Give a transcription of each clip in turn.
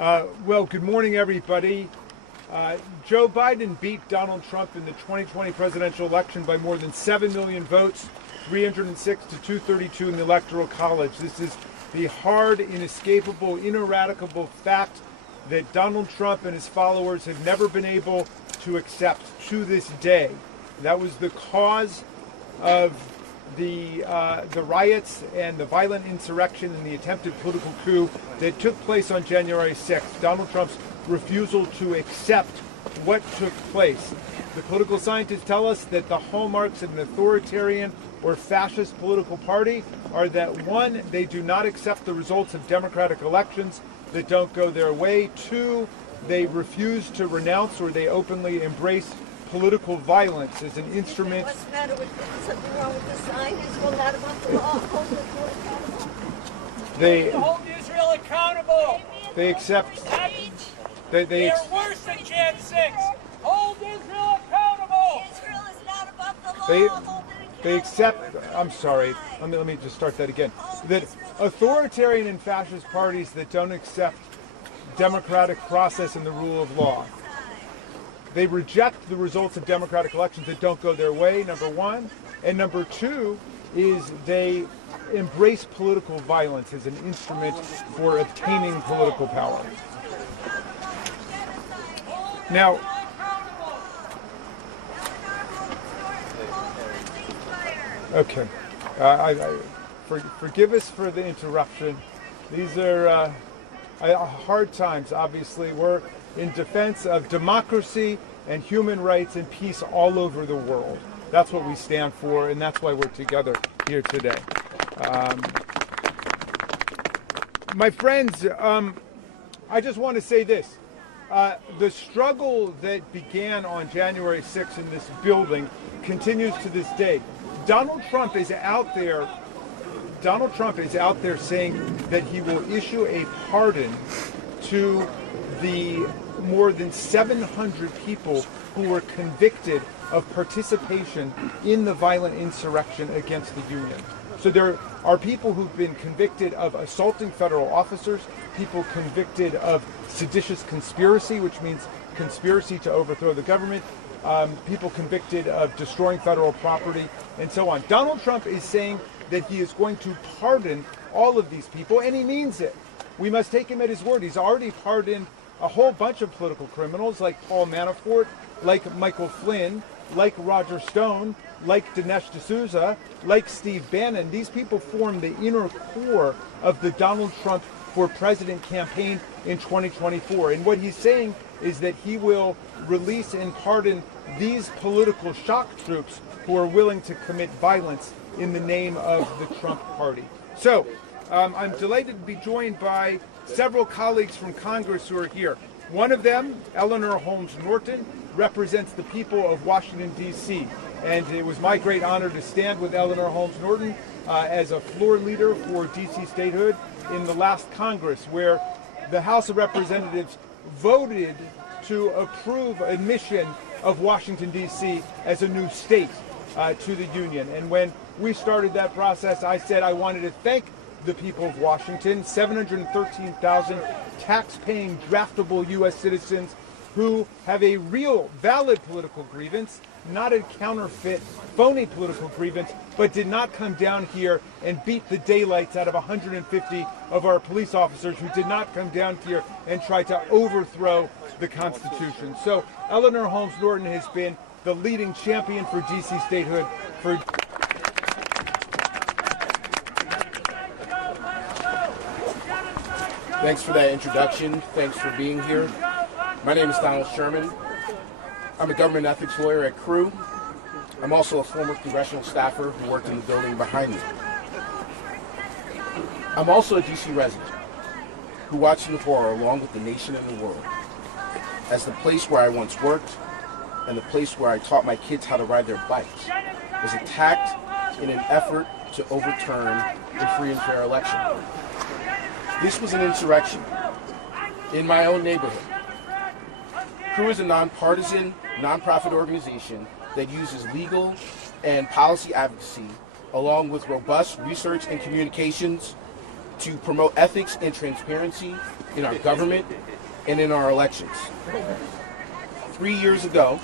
Well, good morning, everybody. Joe Biden beat Donald Trump in the 2020 presidential election by more than 7 million votes, 306 to 232 in the Electoral College. This is the hard, inescapable, ineradicable fact that Donald Trump and his followers have never been able to accept to this day. That was the cause of the riots and the violent insurrection and the attempted political coup that took place on January 6th. Donald Trump's refusal to accept what took place. The political scientists tell us that the hallmarks of an authoritarian or fascist political party are that, one, they do not accept the results of democratic elections that don't go their way. Two, they refuse to renounce or they openly embrace political violence as an instrument. What's the matter with something wrong with the sign? It's not about the law. Hold Israel accountable. They hold Israel accountable. They accept. They're worse than Jan 6. Hold Israel accountable. Israel is not about the law. They accept. I'm sorry. Let me just start that again. That authoritarian and fascist parties that don't accept democratic process and the rule of law. They reject the results of democratic elections that don't go their way, number one. And number two is they embrace political violence as an instrument for obtaining political power. Now, okay, forgive us for the interruption. These are hard times, obviously. We're in defense of democracy and human rights and peace all over the world. That's what we stand for, and that's why we're together here today. My friends, I just want to say this. The struggle that began on January 6th in this building continues to this day. Donald Trump is out there saying that he will issue a pardon to the more than 700 people who were convicted of participation in the violent insurrection against the Union. So there are people who've been convicted of assaulting federal officers, people convicted of seditious conspiracy, which means conspiracy to overthrow the government, people convicted of destroying federal property, and so on. Donald Trump is saying that he is going to pardon all of these people, and he means it. We must take him at his word. He's already pardoned a whole bunch of political criminals like Paul Manafort, like Michael Flynn, like Roger Stone, like Dinesh D'Souza, like Steve Bannon. These people form the inner core of the Donald Trump for President campaign in 2024. And what he's saying is that he will release and pardon these political shock troops who are willing to commit violence in the name of the Trump party. So I'm delighted to be joined by several colleagues from Congress who are here. One of them, Eleanor Holmes Norton, represents the people of Washington, D.C. And it was my great honor to stand with Eleanor Holmes Norton as a floor leader for D.C. statehood in the last Congress, where the House of Representatives voted to approve admission of Washington, D.C. as a new state to the Union. And when we started that process, I said I wanted to thank the people of Washington, 713,000 tax-paying, draftable U.S. citizens who have a real, valid political grievance, not a counterfeit, phony political grievance, but did not come down here and beat the daylights out of 150 of our police officers who did not come down here and try to overthrow the Constitution. So Eleanor Holmes Norton has been the leading champion for D.C. statehood for Thanks for that introduction. Thanks for being here. My name is Donald Sherman. I'm a government ethics lawyer at Crew. I'm also a former congressional staffer who worked in the building behind me. I'm also a DC resident who watched the borough, along with the nation and the world, as the place where I once worked and the place where I taught my kids how to ride their bikes was attacked in an effort to overturn a free and fair election. This was an insurrection in my own neighborhood. Crew is a nonpartisan, nonprofit organization that uses legal and policy advocacy, along with robust research and communications, to promote ethics and transparency in our government and in our elections. 3 years ago,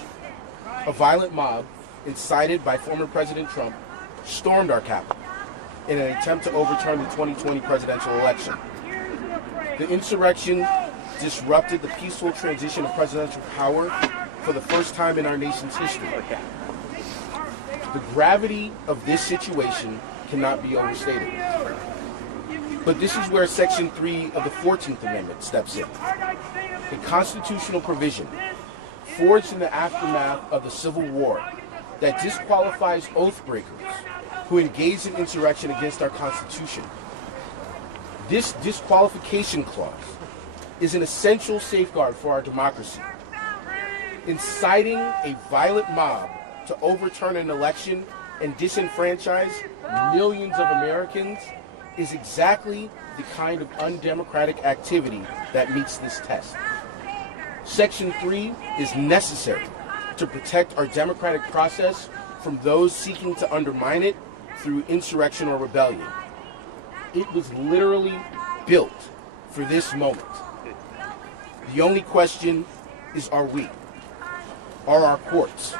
a violent mob, incited by former President Trump, stormed our Capitol in an attempt to overturn the 2020 presidential election. The insurrection disrupted the peaceful transition of presidential power for the first time in our nation's history. The gravity of this situation cannot be overstated. But this is where Section 3 of the 14th Amendment steps in. A constitutional provision forged in the aftermath of the Civil War that disqualifies oath breakers who engaged in insurrection against our Constitution. This disqualification clause is an essential safeguard for our democracy. Inciting a violent mob to overturn an election and disenfranchise millions of Americans is exactly the kind of undemocratic activity that meets this test. Section 3 is necessary to protect our democratic process from those seeking to undermine it through insurrection or rebellion. It was literally built for this moment. The only question is, are we? Are our courts?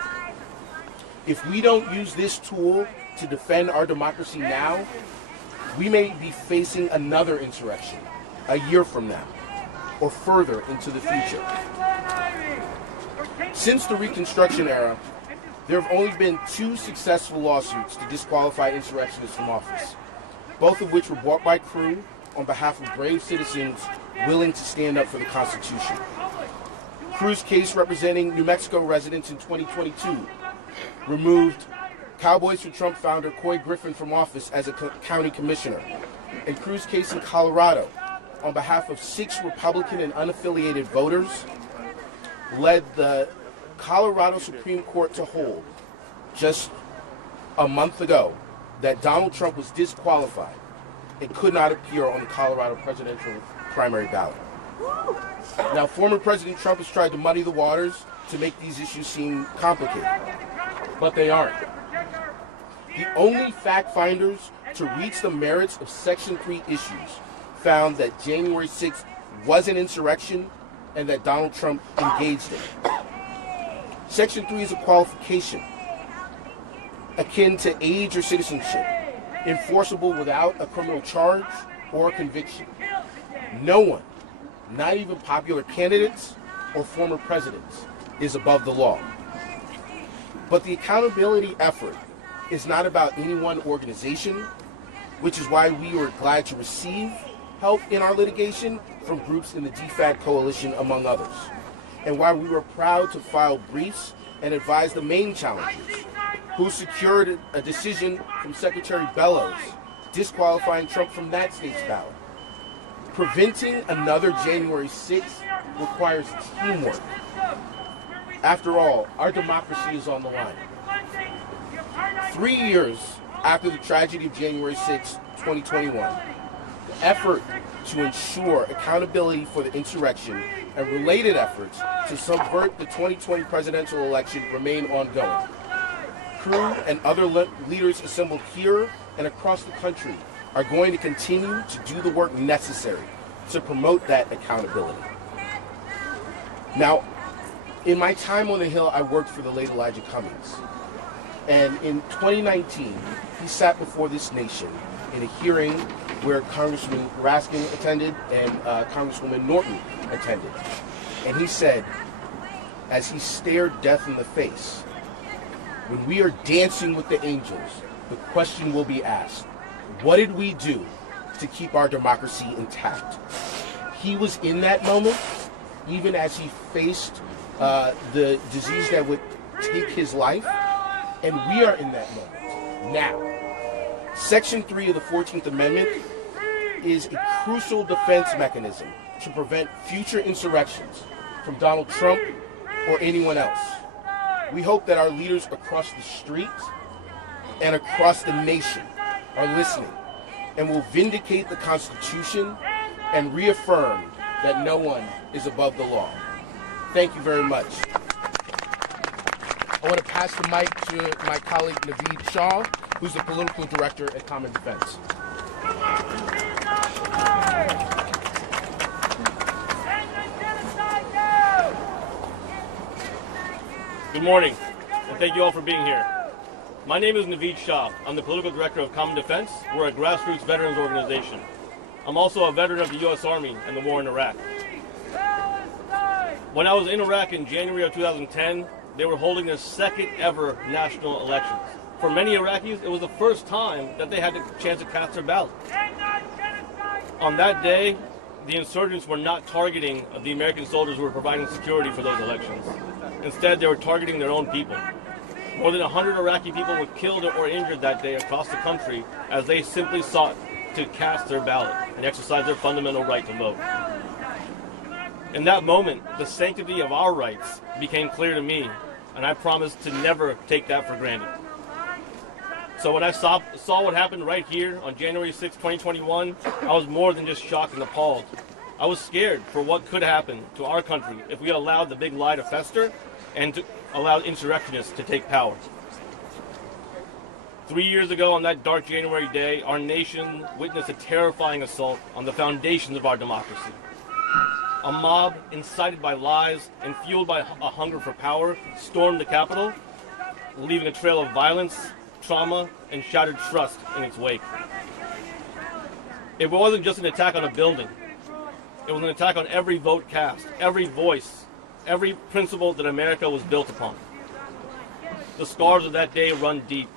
If we don't use this tool to defend our democracy now, we may be facing another insurrection a year from now or further into the future. Since the Reconstruction era, there have only been 2 successful lawsuits to disqualify insurrectionists from office, both of which were brought by Crew on behalf of brave citizens willing to stand up for the Constitution. Crew's case representing New Mexico residents in 2022 removed Cowboys for Trump founder Coy Griffin from office as a county commissioner. And Crew's case in Colorado on behalf of 6 Republican and unaffiliated voters led the Colorado Supreme Court to hold just a month ago that Donald Trump was disqualified and could not appear on the Colorado presidential primary ballot. Now, former President Trump has tried to muddy the waters to make these issues seem complicated, but they aren't. The only fact finders to reach the merits of Section 3 issues found that January 6th was an insurrection and that Donald Trump engaged in it. Section 3 is a qualification akin to age or citizenship, enforceable without a criminal charge or conviction. No one, not even popular candidates or former presidents, is above the law. But the accountability effort is not about any one organization, which is why we were glad to receive help in our litigation from groups in the DFAD coalition, among others, and why we were proud to file briefs and advise the main challengers, who secured a decision from Secretary Bellows disqualifying Trump from that state's ballot. Preventing another January 6th requires teamwork. After all, our democracy is on the line. 3 years after the tragedy of January 6, 2021, the effort to ensure accountability for the insurrection and related efforts to subvert the 2020 presidential election remain ongoing. Crew and other leaders assembled here and across the country are going to continue to do the work necessary to promote that accountability. Now, in my time on the Hill, I worked for the late Elijah Cummings. And in 2019, he sat before this nation in a hearing where Congressman Raskin attended and Congresswoman Norton attended. And he said, as he stared death in the face, when we are dancing with the angels, the question will be asked, what did we do to keep our democracy intact? He was in that moment, even as he faced the disease that would take his life, and we are in that moment now. Section 3 of the 14th Amendment is a crucial defense mechanism to prevent future insurrections from Donald Trump or anyone else. We hope that our leaders across the street and across the nation are listening and will vindicate the Constitution and reaffirm that no one is above the law. Thank you very much. I want to pass the mic to my colleague Naveed Shah, who's the political director at Common Defense. Good morning, and thank you all for being here. My name is Naveed Shah. I'm the political director of Common Defense. We're a grassroots veterans organization. I'm also a veteran of the U.S. Army and the war in Iraq. When I was in Iraq in January of 2010, they were holding their second ever national elections. For many Iraqis, it was the first time that they had the chance to cast their ballot. On that day, the insurgents were not targeting the American soldiers who were providing security for those elections. Instead, they were targeting their own people. More than 100 Iraqi people were killed or injured that day across the country as they simply sought to cast their ballot and exercise their fundamental right to vote. In that moment, the sanctity of our rights became clear to me, and I promised to never take that for granted. So when I saw what happened right here on January 6, 2021, I was more than just shocked and appalled. I was scared for what could happen to our country if we allowed the big lie to fester and to allow insurrectionists to take power. 3 years ago on that dark January day, our nation witnessed a terrifying assault on the foundations of our democracy. A mob incited by lies and fueled by a hunger for power stormed the Capitol, leaving a trail of violence, trauma, and shattered trust in its wake. It wasn't just an attack on a building. It was an attack on every vote cast, every voice, every principle that America was built upon. The scars of that day run deep.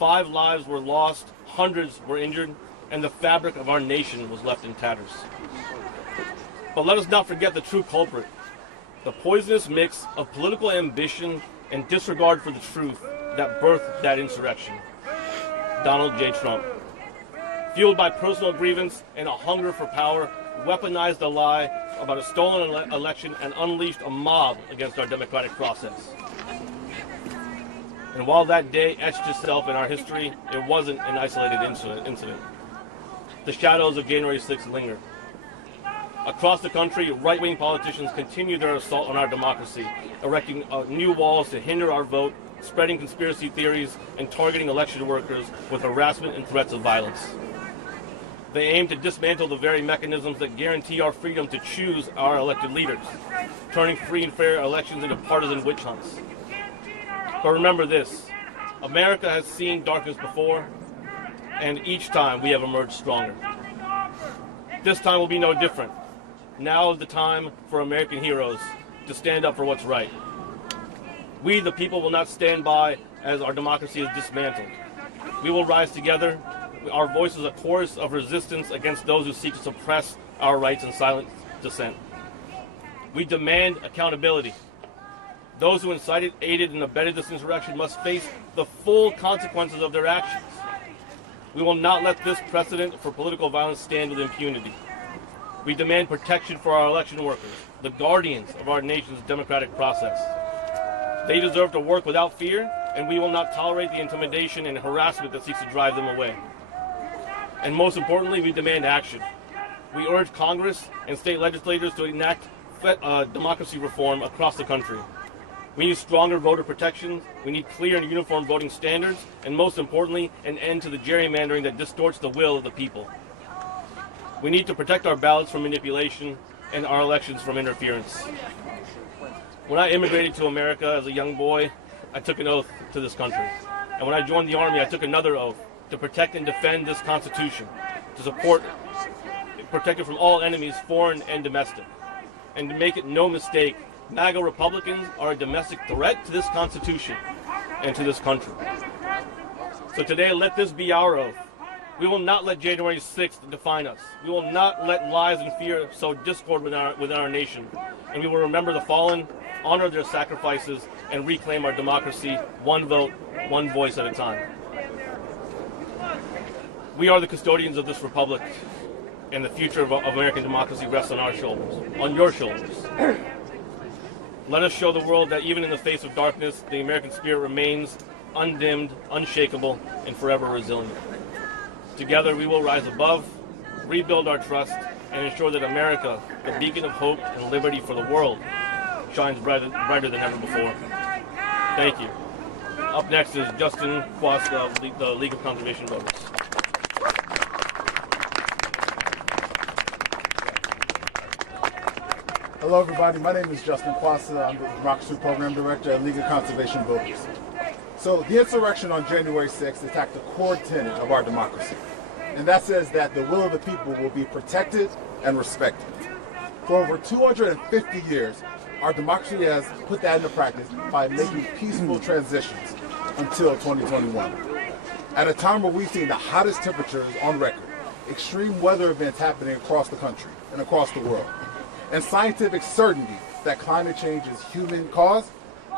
5 lives were lost, hundreds were injured, and the fabric of our nation was left in tatters. But let us not forget the true culprit, the poisonous mix of political ambition and disregard for the truth that birthed that insurrection. Donald J. Trump. Fueled by personal grievance and a hunger for power, weaponized a lie about a stolen election and unleashed a mob against our democratic process. And while that day etched itself in our history, it wasn't an isolated incident. The shadows of January 6th linger. Across the country, right-wing politicians continue their assault on our democracy, erecting new walls to hinder our vote, spreading conspiracy theories, and targeting election workers with harassment and threats of violence. They aim to dismantle the very mechanisms that guarantee our freedom to choose our elected leaders, turning free and fair elections into partisan witch hunts. But remember this, America has seen darkness before, and each time we have emerged stronger. This time will be no different. Now is the time for American heroes to stand up for what's right. We, the people, will not stand by as our democracy is dismantled. We will rise together. Our voice is a chorus of resistance against those who seek to suppress our rights and silent dissent. We demand accountability. Those who incited, aided, and abetted this insurrection must face the full consequences of their actions. We will not let this precedent for political violence stand with impunity. We demand protection for our election workers, the guardians of our nation's democratic process. They deserve to work without fear, and we will not tolerate the intimidation and harassment that seeks to drive them away. And most importantly, we demand action. We urge Congress and state legislators to enact democracy reform across the country. We need stronger voter protections, we need clear and uniform voting standards, and most importantly, an end to the gerrymandering that distorts the will of the people. We need to protect our ballots from manipulation and our elections from interference. When I immigrated to America as a young boy, I took an oath to this country. And when I joined the Army, I took another oath to protect and defend this Constitution, to protect it from all enemies, foreign and domestic. And to make it no mistake, MAGA Republicans are a domestic threat to this Constitution and to this country. So today, let this be our oath. We will not let January 6th define us. We will not let lies and fear sow discord within our nation. And we will remember the fallen, honor their sacrifices, and reclaim our democracy, one vote, one voice at a time. We are the custodians of this republic, and the future of American democracy rests on our shoulders, on your shoulders. Let us show the world that even in the face of darkness, the American spirit remains undimmed, unshakable, and forever resilient. Together we will rise above, rebuild our trust, and ensure that America, the beacon of hope and liberty for the world, shines brighter than ever before. Thank you. Up next is Justin Quast of the League of Conservation Voters. Hello everybody, my name is Justin Kwasa. I'm the Democracy Program Director at League of Conservation Voters. So the insurrection on January 6th attacked a core tenet of our democracy. And that says that the will of the people will be protected and respected. For over 250 years, our democracy has put that into practice by making peaceful transitions until 2021. At a time where we've seen the hottest temperatures on record, extreme weather events happening across the country and across the world, and scientific certainty that climate change is human caused,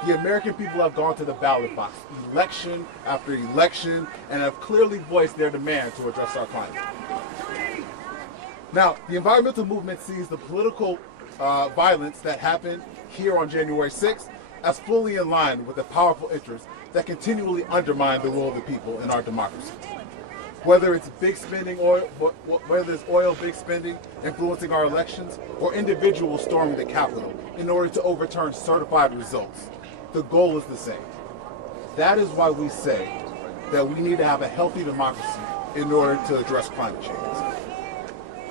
the American people have gone to the ballot box, election after election, and have clearly voiced their demand to address our climate. Now, the environmental movement sees the political violence that happened here on January 6th as fully in line with the powerful interests that continually undermine the will of the people in our democracy. Whether it's big spending oil, whether it's oil big spending influencing our elections, or individuals storming the Capitol in order to overturn certified results, the goal is the same. That is why we say that we need to have a healthy democracy in order to address climate change.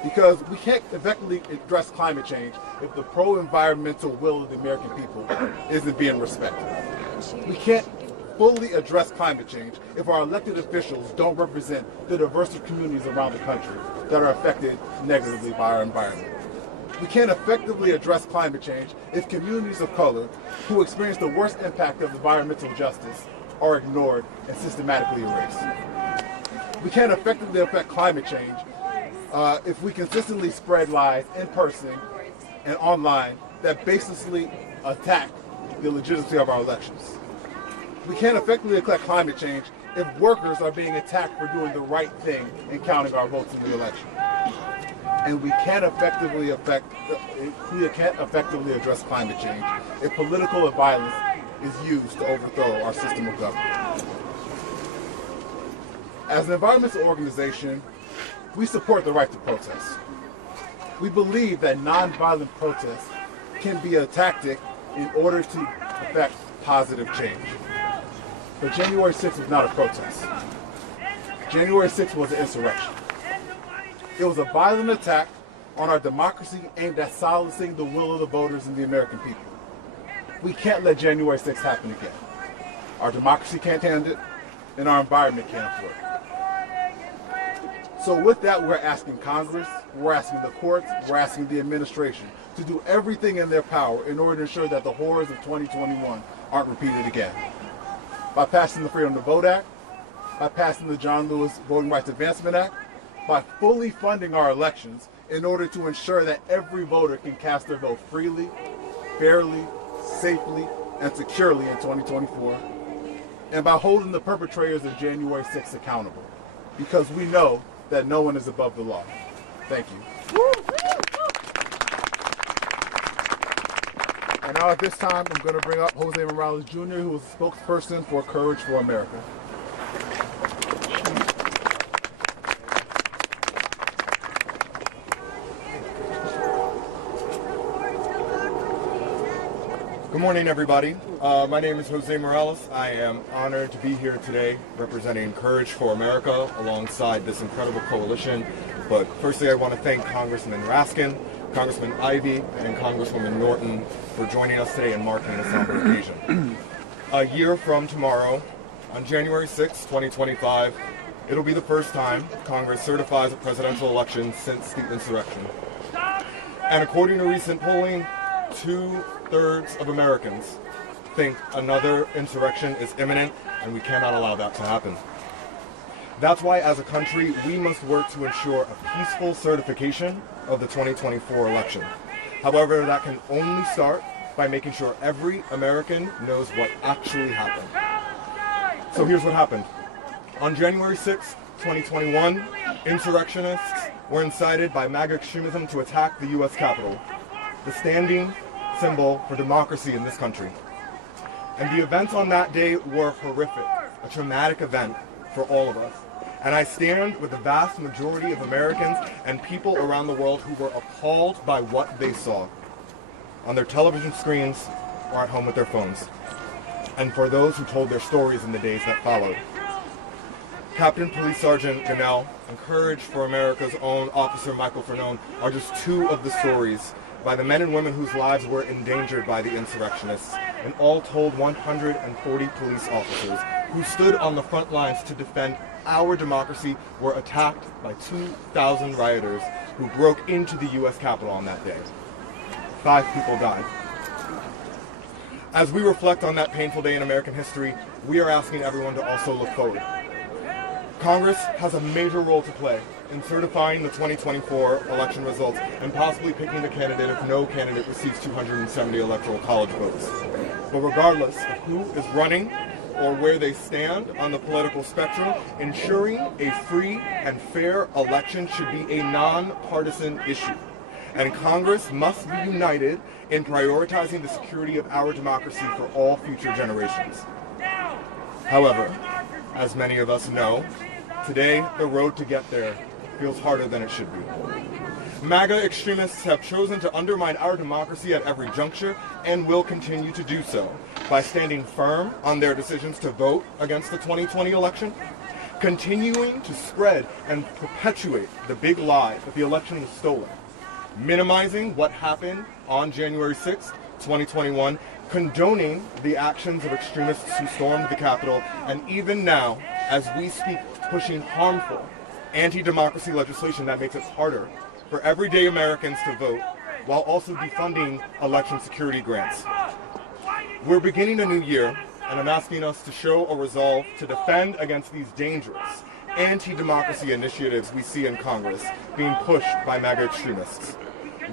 Because we can't effectively address climate change if the pro-environmental will of the American people isn't being respected. We can't fully address climate change if our elected officials don't represent the diverse communities around the country that are affected negatively by our environment. We can't effectively address climate change if communities of color who experience the worst impact of environmental justice are ignored and systematically erased. We can't effectively affect climate change if we consistently spread lies in person and online that baselessly attack the legitimacy of our elections. We can't effectively affect climate change if workers are being attacked for doing the right thing and counting our votes in the election. And we can't effectively address climate change if political violence is used to overthrow our system of government. As an environmental organization, we support the right to protest. We believe that nonviolent protest can be a tactic in order to effect positive change. But January 6th was not a protest. January 6th was an insurrection. It was a violent attack on our democracy aimed at silencing the will of the voters and the American people. We can't let January 6th happen again. Our democracy can't handle it, and our environment can't afford it. So with that, we're asking Congress, we're asking the courts, we're asking the administration to do everything in their power in order to ensure that the horrors of 2021 aren't repeated again. By passing the Freedom to Vote Act, by passing the John Lewis Voting Rights Advancement Act, by fully funding our elections in order to ensure that every voter can cast their vote freely, fairly, safely, and securely in 2024, and by holding the perpetrators of January 6th accountable, because we know that no one is above the law. Thank you. And now at this time, I'm going to bring up Jose Morales Jr., who is a spokesperson for Courage for America. Good morning, everybody. My name is Jose Morales. I am honored to be here today representing Courage for America alongside this incredible coalition. But firstly, I want to thank Congressman Raskin, Congressman Ivey, and Congresswoman Norton for joining us today and marking this somber occasion. A year from tomorrow, on January 6, 2025, it'll be the first time Congress certifies a presidential election since the insurrection. And according to recent polling, 2/3 of Americans think another insurrection is imminent, and we cannot allow that to happen. That's why, as a country, we must work to ensure a peaceful certification of the 2024 election. However, that can only start by making sure every American knows what actually happened. So here's what happened. On January 6, 2021, insurrectionists were incited by MAGA extremism to attack the U.S. Capitol, the standing symbol for democracy in this country. And the events on that day were horrific, a traumatic event for all of us. And I stand with the vast majority of Americans and people around the world who were appalled by what they saw on their television screens or at home with their phones. And for those who told their stories in the days that followed. Captain Police Sergeant Janelle and Courage for America's own Officer Michael Fernone are just two of the stories by the men and women whose lives were endangered by the insurrectionists, and all told 140 police officers who stood on the front lines to defend our democracy were attacked by 2,000 rioters who broke into the U.S. Capitol on that day. 5 people died. As we reflect on that painful day in American history, we are asking everyone to also look forward. Congress has a major role to play in certifying the 2024 election results and possibly picking the candidate if no candidate receives 270 electoral college votes. But regardless of who is running or where they stand on the political spectrum, ensuring a free and fair election should be a nonpartisan issue. And Congress must be united in prioritizing the security of our democracy for all future generations. However, as many of us know, today the road to get there feels harder than it should be. MAGA extremists have chosen to undermine our democracy at every juncture and will continue to do so by standing firm on their decisions to vote against the 2020 election, continuing to spread and perpetuate the big lie that the election was stolen, minimizing what happened on January 6, 2021, condoning the actions of extremists who stormed the Capitol, and even now, as we speak, pushing harmful anti-democracy legislation that makes it harder for everyday Americans to vote, while also defunding election security grants. We're beginning a new year, and I'm asking us to show a resolve to defend against these dangerous anti-democracy initiatives we see in Congress being pushed by MAGA extremists.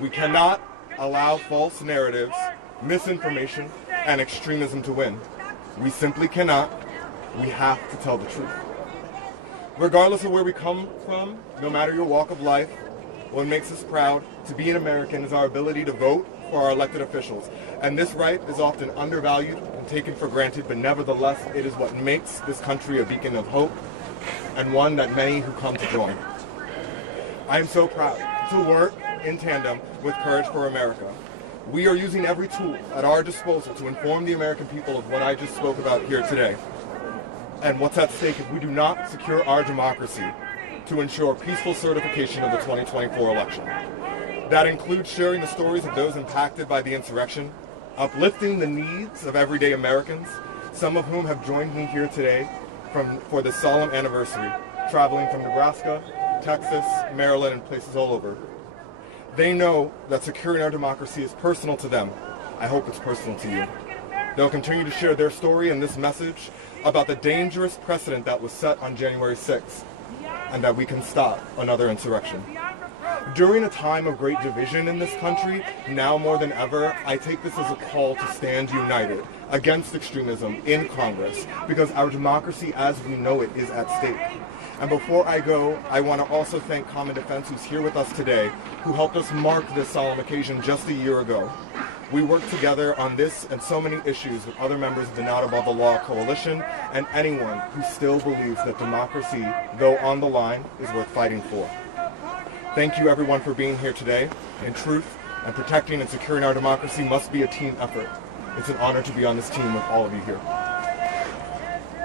We cannot allow false narratives, misinformation, and extremism to win. We simply cannot. We have to tell the truth. Regardless of where we come from, no matter your walk of life, what makes us proud to be an American is our ability to vote for our elected officials. And this right is often undervalued and taken for granted, but nevertheless, it is what makes this country a beacon of hope and one that many who come to join. I am so proud to work in tandem with Courage for America. We are using every tool at our disposal to inform the American people of what I just spoke about here today, and what's at stake if we do not secure our democracy to ensure peaceful certification of the 2024 election. That includes sharing the stories of those impacted by the insurrection, uplifting the needs of everyday Americans, some of whom have joined me here today for this solemn anniversary, traveling from Nebraska, Texas, Maryland, and places all over. They know that securing our democracy is personal to them. I hope it's personal to you. They'll continue to share their story and this message about the dangerous precedent that was set on January 6th, and that we can stop another insurrection. During a time of great division in this country, now more than ever, I take this as a call to stand united against extremism in Congress, because our democracy as we know it is at stake. And before I go, I want to also thank Common Defense, who's here with us today, who helped us mark this solemn occasion just a year ago. We worked together on this and so many issues with other members of the Not Above the Law Coalition and anyone who still believes that democracy, though on the line, is worth fighting for. Thank you everyone for being here today. In truth, and protecting and securing our democracy must be a team effort. It's an honor to be on this team with all of you here.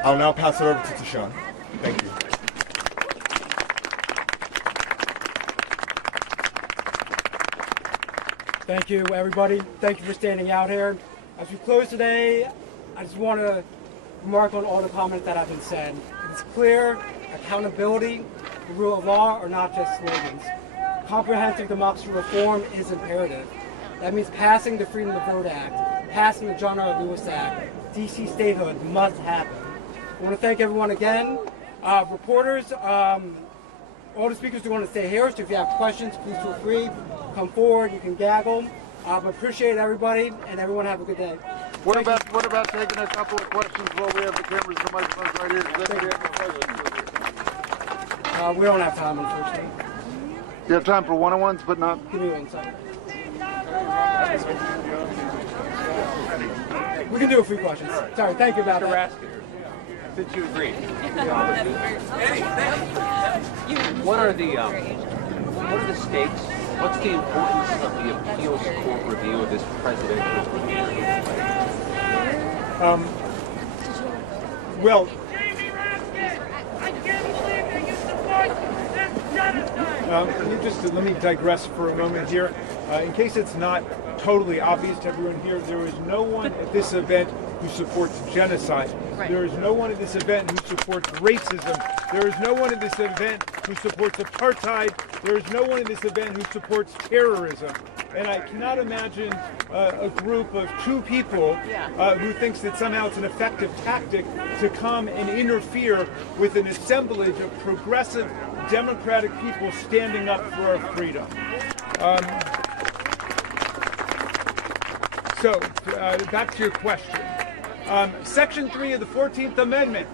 I'll now pass it over to Tashawn. Thank you. Thank you, everybody. Thank you for standing out here. As we close today, I just want to remark on all the comments that have been said. It's clear accountability, the rule of law are not just slogans. Comprehensive democracy reform is imperative. That means passing the Freedom to Vote Act, passing the John R. Lewis Act. DC statehood must happen. I want to thank everyone again. Reporters, all the speakers do want to stay here, so if you have questions, please feel free. Come forward, you can gaggle. But appreciate everybody, and everyone have a good day. What about taking a couple of questions while we have the cameras and the microphones right here? Does anybody have any questions? We don't have time, unfortunately. You have time for one-on-ones, but not... Give me 1 second. We can do a few questions. Sorry, thank you about that. Raskin, since you agreed. What are the stakes? What's the importance of the appeals court review of this presidential review? Well, Let me digress for a moment here. In case it's not totally obvious to everyone here, there is no one at this event who supports genocide. Right. There is no one at this event who supports racism. There is no one at this event who supports apartheid. There is no one at this event who supports terrorism. And I cannot imagine a group of two people who thinks that somehow it's an effective tactic to come and interfere with an assemblage of progressive, democratic people standing up for our freedom. So, back to your question. Section 3 of the 14th Amendment,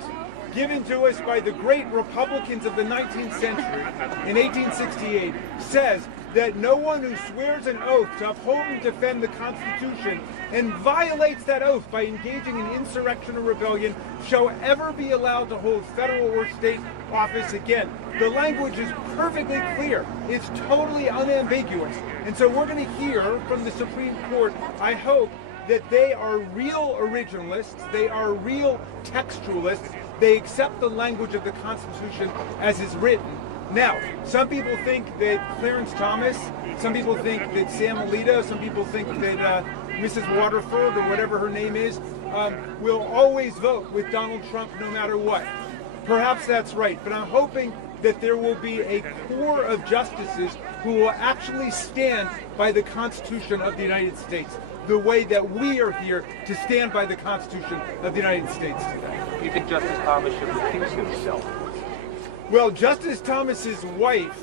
given to us by the great Republicans of the 19th century in 1868, says that no one who swears an oath to uphold and defend the Constitution and violates that oath by engaging in insurrection or rebellion shall ever be allowed to hold federal or state office again. The language is perfectly clear. It's totally unambiguous. And so we're going to hear from the Supreme Court, I hope, that they are real originalists, they are real textualists, they accept the language of the Constitution as is written. Now, some people think that Clarence Thomas, some people think that Sam Alito, some people think that Mrs. Waterford, or whatever her name is, will always vote with Donald Trump no matter what. Perhaps that's right, but I'm hoping that there will be a core of justices who will actually stand by the Constitution of the United States, the way that we are here to stand by the Constitution of the United States today. Do you think Justice Thomas should recuse himself? Well, Justice Thomas's wife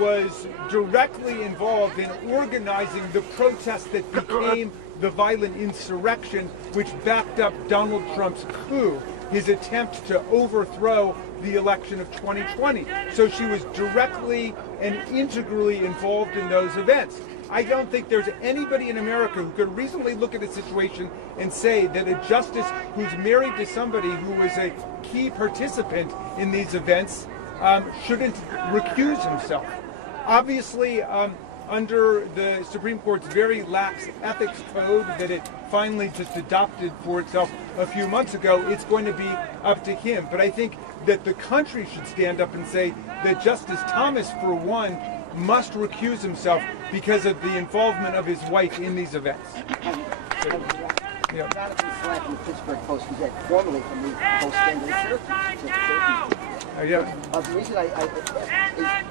was directly involved in organizing the protest that became the violent insurrection which backed up Donald Trump's coup, his attempt to overthrow the election of 2020. So she was directly and integrally involved in those events. I don't think there's anybody in America who could reasonably look at the situation and say that a justice who's married to somebody who is a key participant in these events shouldn't recuse himself. Obviously, under the Supreme Court's very lax ethics code that it finally just adopted for itself a few months ago, it's going to be up to him. But I think that the country should stand up and say that Justice Thomas, for one, must recuse himself because of the involvement of his wife in these events. Jonathan Slack from the Pittsburgh Post-Gazette, formerly from the Post-Scandal Circus. The reason I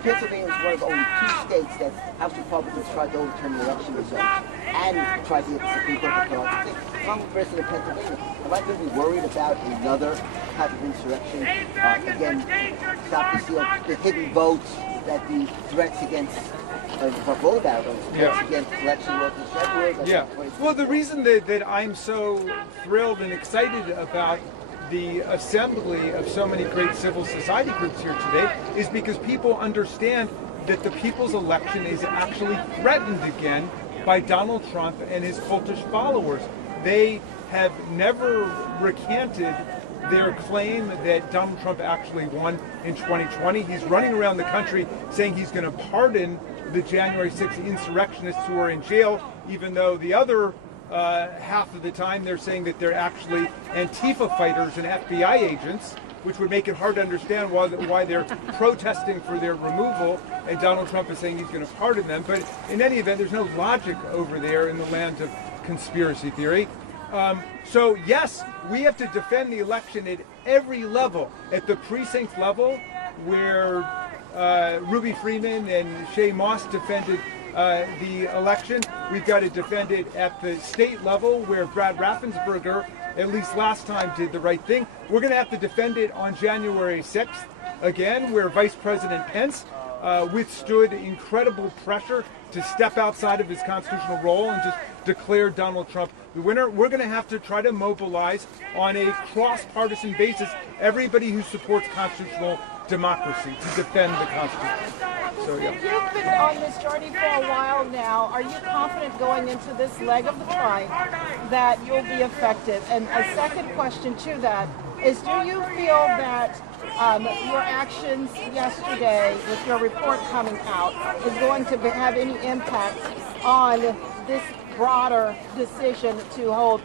Pennsylvania is one of the only two states that House Republicans tried to overturn the election results and tried to get the Supreme Court to fill out. Congressperson of Pennsylvania, am I going to be worried about another type of insurrection? Again, stop the steal, the hidden votes, that the threats against against election workers. Well, the reason that I'm so thrilled and excited about the assembly of so many great civil society groups here today is because people understand that the people's election is actually threatened again by Donald Trump and his cultish followers. They have never recanted their claim that Donald Trump actually won in 2020. He's running around the country saying he's going to pardon the January 6th insurrectionists who are in jail, even though the other half of the time they're saying that they're actually Antifa fighters and FBI agents, which would make it hard to understand why they're protesting for their removal, and Donald Trump is saying he's going to pardon them. But in any event, there's no logic over there in the land of conspiracy theory. So yes, we have to defend the election at every level, at the precinct level, where Ruby Freeman and Shay Moss defended the election. We've got to defend it at the state level, where Brad Raffensperger, at least last time, did the right thing. We're going to have to defend it on January 6th, again, where Vice President Pence withstood incredible pressure to step outside of his constitutional role and just declare Donald Trump the winner. We're going to have to try to mobilize on a cross-partisan basis everybody who supports constitutional democracy to defend the Constitution. So, You've been on this journey for a while now. Are you confident going into this leg of the fight that you'll be effective? And a second question to that is, do you feel that your actions yesterday with your report coming out is going to have any impact on this broader decision to hold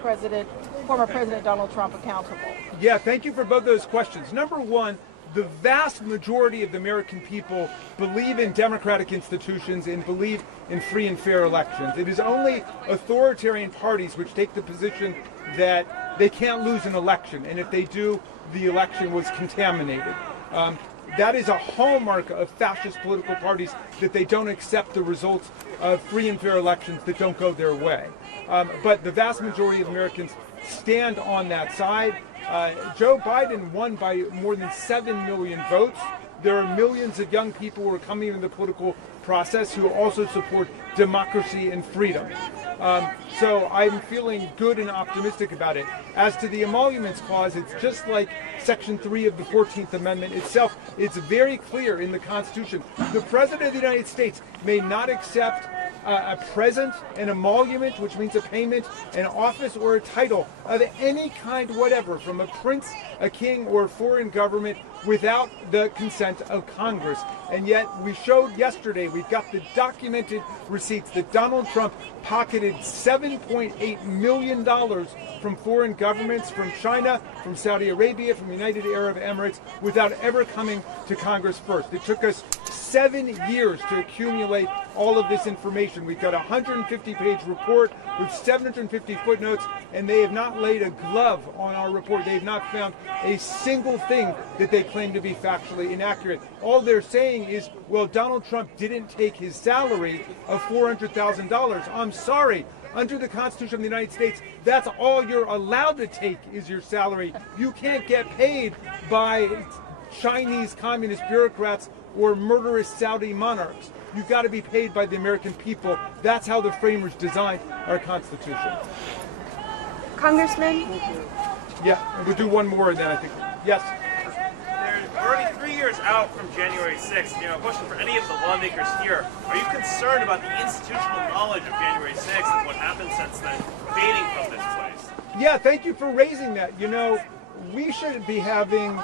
former President Donald Trump accountable? Yeah, thank you for both those questions. Number one, the vast majority of the American people believe in democratic institutions and believe in free and fair elections. It is only authoritarian parties which take the position that they can't lose an election, and if they do, the election was contaminated. That is a hallmark of fascist political parties, that they don't accept the results of free and fair elections that don't go their way. But the vast majority of Americans stand on that side. Joe Biden won by more than 7 million votes. There are millions of young people who are coming into the political process who also support democracy and freedom. So I'm feeling good and optimistic about it. As to the emoluments clause, it's just like Section 3 of the 14th Amendment itself. It's very clear in the Constitution. The President of the United States may not accept a present, an emolument, which means a payment, an office or a title of any kind whatever, from a prince, a king, or a foreign government, without the consent of Congress. And yet we showed yesterday, we've got the documented receipts, that Donald Trump pocketed $7.8 million from foreign governments, from China, from Saudi Arabia, from United Arab Emirates, without ever coming to Congress first. It took us 7 years to accumulate all of this information. We've got a 150-page report with 750 footnotes, and they have not laid a glove on our report. They have not found a single thing that they claim to be factually inaccurate. All they're saying is, well, Donald Trump didn't take his salary of $400,000. I'm sorry. Under the Constitution of the United States, that's all you're allowed to take is your salary. You can't get paid by Chinese communist bureaucrats or murderous Saudi monarchs. You've got to be paid by the American people. That's how the framers designed our Constitution. Congressman? Yeah, we'll do one more and then I think, yes. We're already 3 years out from January 6th. You know, a question for any of the lawmakers here. Are you concerned about the institutional knowledge of January 6th and what happened since then fading from this place? Yeah, thank you for raising that. You know, we should be having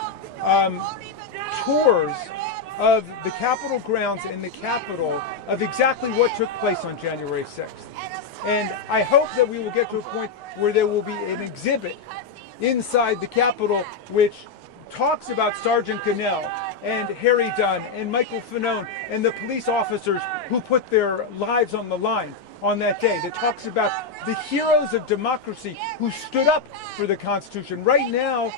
tours of the Capitol grounds and the Capitol of exactly what took place on January 6th. And I hope that we will get to a point where there will be an exhibit inside the Capitol which talks about Sergeant Gonell and Harry Dunn and Michael Fanone and the police officers who put their lives on the line on that day, that talks about the heroes of democracy who stood up for the Constitution. Right now,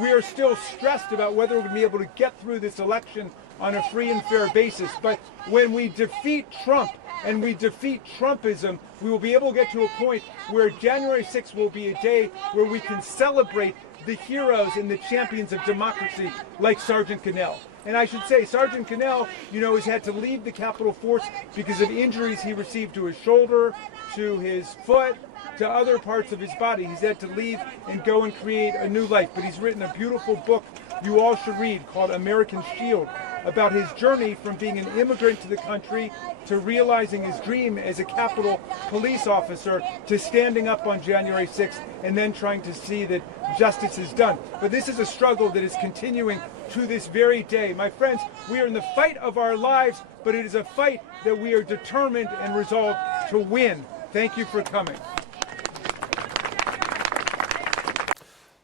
we are still stressed about whether we're going to be able to get through this election on a free and fair basis. But when we defeat Trump and we defeat Trumpism, we will be able to get to a point where January 6th will be a day where we can celebrate the heroes and the champions of democracy like Sergeant Gonell. And I should say, Sergeant Gonell, you know, has had to leave the Capitol Force because of injuries he received to his shoulder, to his foot, to other parts of his body. He's had to leave and go and create a new life. But he's written a beautiful book you all should read called American Shield, about his journey from being an immigrant to the country to realizing his dream as a Capitol police officer to standing up on January 6th and then trying to see that justice is done. But this is a struggle that is continuing to this very day. My friends, we are in the fight of our lives, but it is a fight that we are determined and resolved to win. Thank you for coming.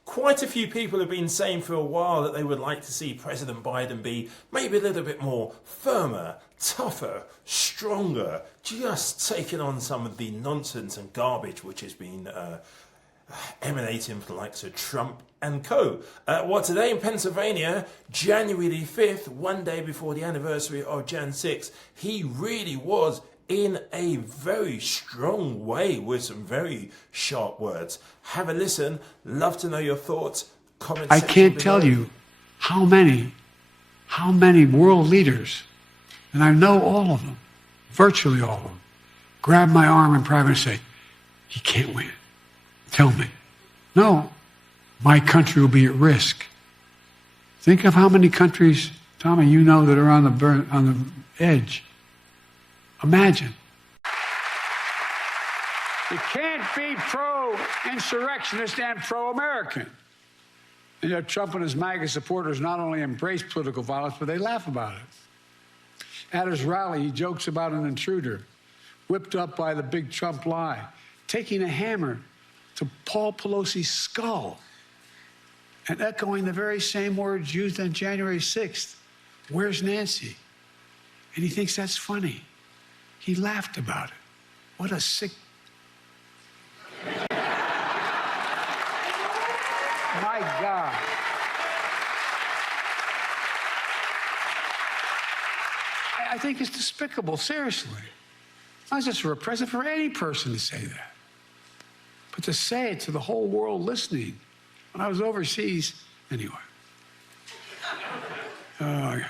Quite a few people have been saying for a while that they would like to see President Biden be maybe a little bit more firmer, tougher, stronger, just taking on some of the nonsense and garbage which has been emanating from the likes of Trump and co. Well, today in Pennsylvania, January the 5th, one day before the anniversary of Jan 6, he really was in a very strong way with some very sharp words. Have a listen. Love to know your thoughts. Comment I can't tell you how many world leaders, and I know all of them, virtually all of them, grab my arm in private and say, "He can't win. Tell me." No, my country will be at risk. Think of how many countries, Tommy, you know, that are on the edge. Imagine. You can't be pro-insurrectionist and pro-American. You know, Trump and his MAGA supporters not only embrace political violence, but they laugh about it. At his rally, he jokes about an intruder, whipped up by the big Trump lie, taking a hammer to Paul Pelosi's skull. and echoing the very same words used on January 6th. Where's Nancy? And he thinks that's funny. He laughed about it. What a sick... My God. I think it's despicable, seriously. Not just for a president, for any person to say that. But to say it to the whole world listening. When I was overseas, anyway. Oh, yeah.